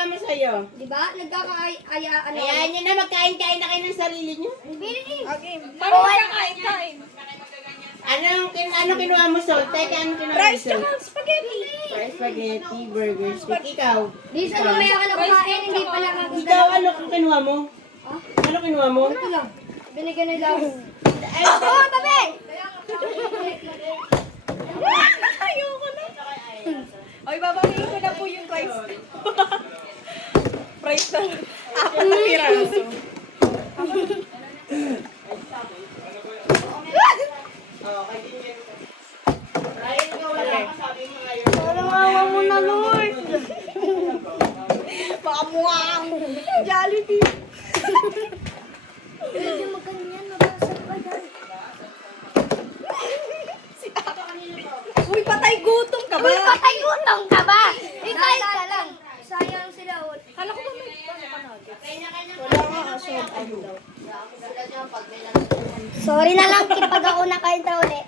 ginagawa mo sa'yo? Diba? Nagkakaayaan ako. Ayain nyo na, magkain-kain na kayo ng sarili nyo. Okay. Paano magkakain-kain? Ano kinuha mo, Sol? Teka, ano kinuha mo, Rice Sol? tsaka spaghetti. Rice, spaghetti, burger, steak. Ikaw? Di sa mamaya ka na kumain, hindi pala Ikaw, ano kinuha mo? Ano kinuha mo? Ito lang. Binigyan na lang. Ay, Oo, tabi! Ayoko na. Oy, babawiin ko na po yung price. Price na. Ako na piraso. Ryan, ikaw wala ka, sabi mo ngayon. Parang awa mo na, Lord. Baka mukhang Jollibee. Hindi mo ganyan, mabasag pa yan. Uy, patay gutom ka ba? Uy, patay utong ka ba? Ikay ka lang. Sayang sila. Hala ko ba may Wala nga, aso. Sorry na lang, kipag ako nakain ta ulit.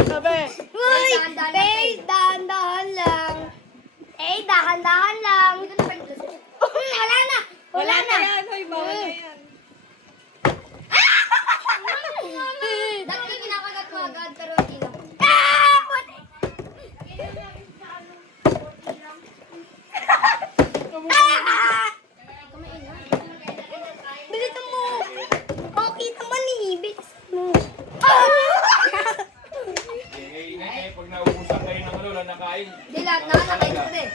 Tabi! Uy, Faye, dahan-dahan lang. Dahan-dahan lang. Wala na. Wala na yan. Hoy, bawal na yan. Dati kinakagat mo agad, pero hindi lang. Puti! Kumain na. Bilisan mo. Okay naman eh. Bilisan mo. Ingay, pag naubusan kayo ng wala nakain. Di lahat na, nakain ko din.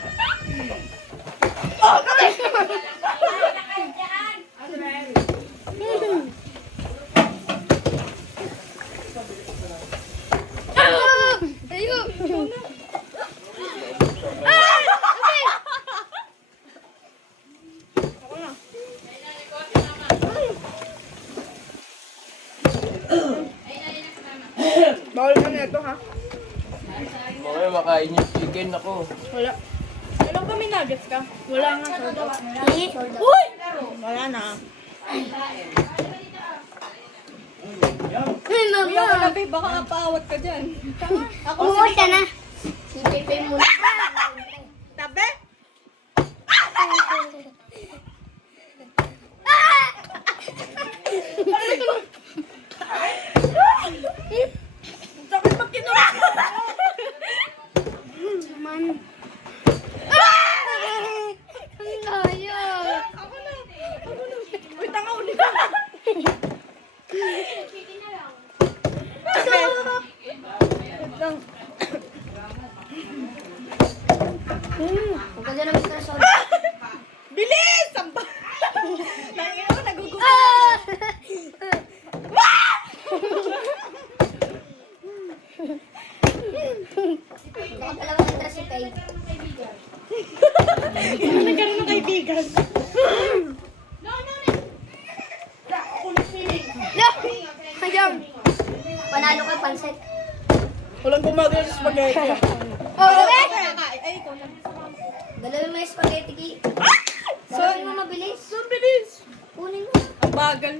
Ayun. Bawal ka na ito, ha? Okay, makain yung chicken ako. Wala. Ilang kami nuggets ka? Wala nga. Sold out. Uy! Wala na. Ay, Uy, ako mama. na, babe. Baka kapaawat ka dyan. Umuwi ka na. Si Pepe muna. Tabi! Sakit pag kinura. Man. Ang layo. Ako na. Uy, tanga ulit ka. Huwag ka dyan ang Mr. Sol. Bilis! Samba! Nangin ako, nagugulat. Baka pala mag-interest si Faye. Nagkaroon ng kaibigan. No! Ayun. Panalo ka, pansit. Walang gumagawa sa spaghetti. Oh, gabi! Ay, ikaw na. Dalawin mo yung spaghetti, Ki. So, Dalawin mo mabilis. so bilis. Kunin mo. Ang bagal.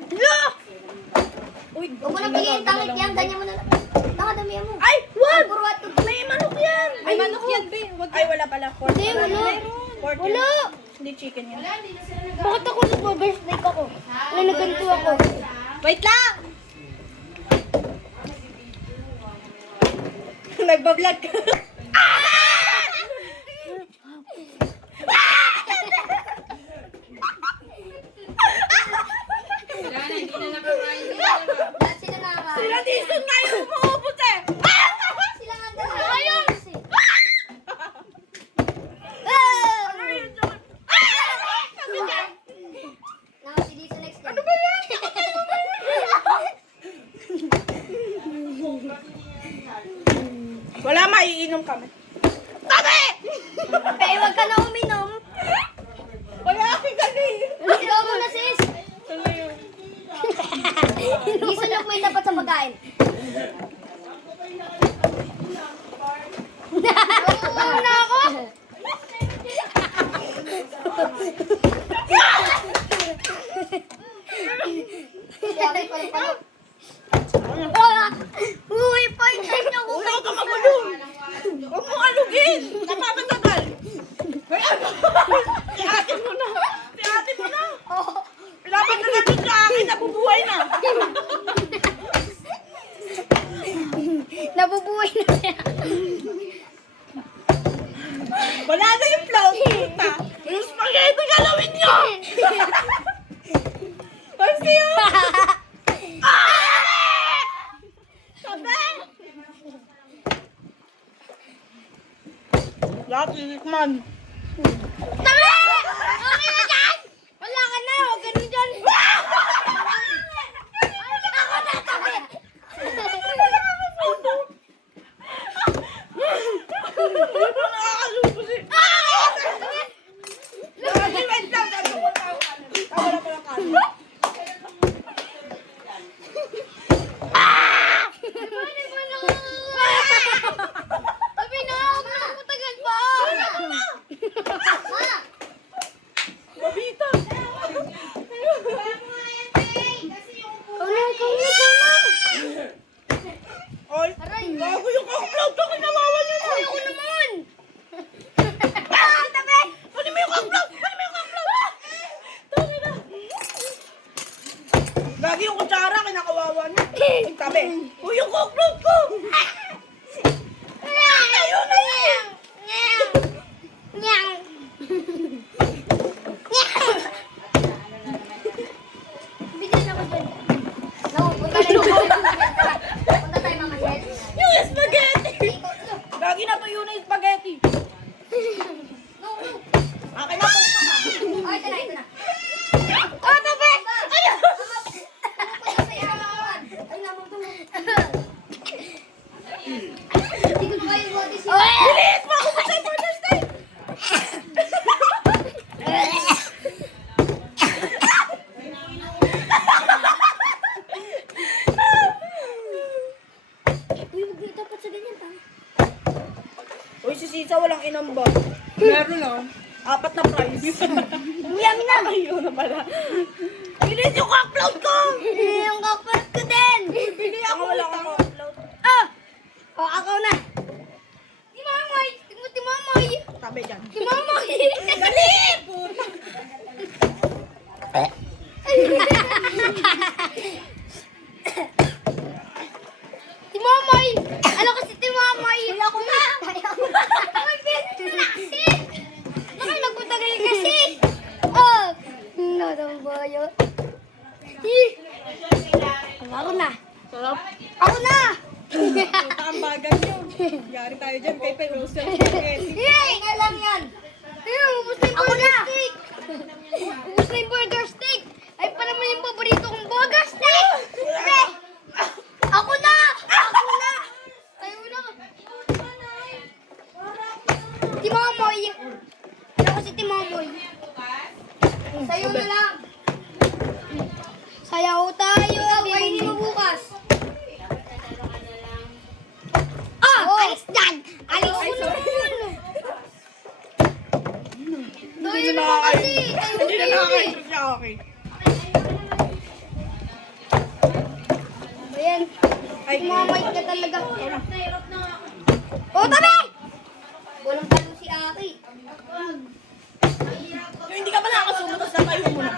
Uy, Huwag mo na piliin tangit yan. Ganyan mo na lang. Nakadamihan mo. Ay, wag! Puro ato. May manok yan. May manok yan, be. Wag. Ay, wala pala. Pork. Hindi, wala. Pork Wala. yan. Hindi chicken yan. Bakit ako nag-birthday ako? Wala naganto ako. Wait lang! Nagbablog ka. Lahat sila nakakain. Sila Dison nga yung umuubos eh. Sila nga dalawa. Ayun! Now, si Lisa next time. Ano ba yan? Wala, maiinom kami. Tabi! Kaya wag ka na uminom. Wala, aking galing. Ikaw mo na, sis. Ano yun? Lisa na may dapat sa pagkain. Nauumaw na ako. Sabi pala. Uy, paitin niyo ako. Huwag ka magulo. Huwag mo alugin. Napapatagal. titikman. Tabi! Okay na dyan! Wala ka na, huwag ka na dyan. Ako na, tabi! Nakakalupos eh. Wait lang, tawala pala kanin. Tabi na, huwag na matagal pa. Mabita. Ikaw na. Ay, gago yung cockroach ko, kinawawa niyo na. Ako naman. Tabi! Ano mo yung cockroach? Tabi na. Gagi yung kutsara, kinakawawa niyo. Ay, tabi. Uy, yung cockroach ko. Tayo na yan! Nyang! Bigyan ako dyan. No, punta tayo mamasyal. Yung spaghetti. Gagi na tuyo na yung spaghetti. No. Akin na to. Oh, ito na. Oh, tabi! Ano? Ay, namang tumo. Hindi ko pa yung body siya. Bilis! Bako pa sa'yo for this time. Uy, huwag na dapat sa ganyan, pa. Uy, si Sisa walang inamba. Meron lang. 4 na prize. Yummy na! Ayaw na pala. Bilis yung cockroach ko! Yung kaparat ko din! Bili ako. Wala akong cockroach. Ah! O, ako na! Timamoy! Timamoy! Tabi dyan. Timamoy! Dali! Timamoy! Ano kasi timamoy? Ay, ako na! Ay, beses na kasi! Bakit nagpatagal kasi? Oh! Natambayo. Ako na! Sarap. Ako na! Puta ang bagan yun. Yari tayo dyan kay Perusa. Spaghetti. Yay! Alam yan! Ubus na yung burger steak! Ubus na yung burger steak! Ay pa naman yung paborito kong burger steak! Pre! Ako na! Ako na! Tayo na! Timomoy! Ano si Timomoy? Sayo na lang! Sayaw tayo! Kainin mo bukas! Ah! Alis dyan! Alis mo naman! Tayo naman kasi! Tayo Hindi na baby! nakakaintro siya. Okay. Ayan. Ay, Mamay ka talaga. Oh, tabi! Walang talo si Aki. yung hindi ka pa nakakasunod, tapos natayo mo na.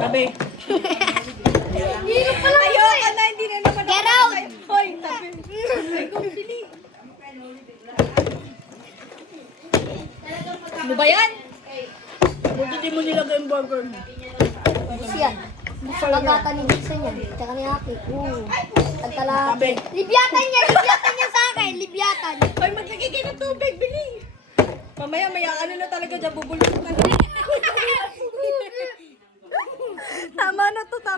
Tabi. Hirap pala Ayaw ka na, hindi na naman Get out! Hoy, tabi. Ay, kung bili. Ano ba yan? Buti di mo nilagay yung burger mo. Siya. Pagkata ni Dixon yan. Tsaka ni Aki. Tagtalaki. Libyatan niya sa akin. Libyatan. Hoy, maglagay kayo ng tubig, bili. Mamaya, ano na talaga dyan, bubulong ka na.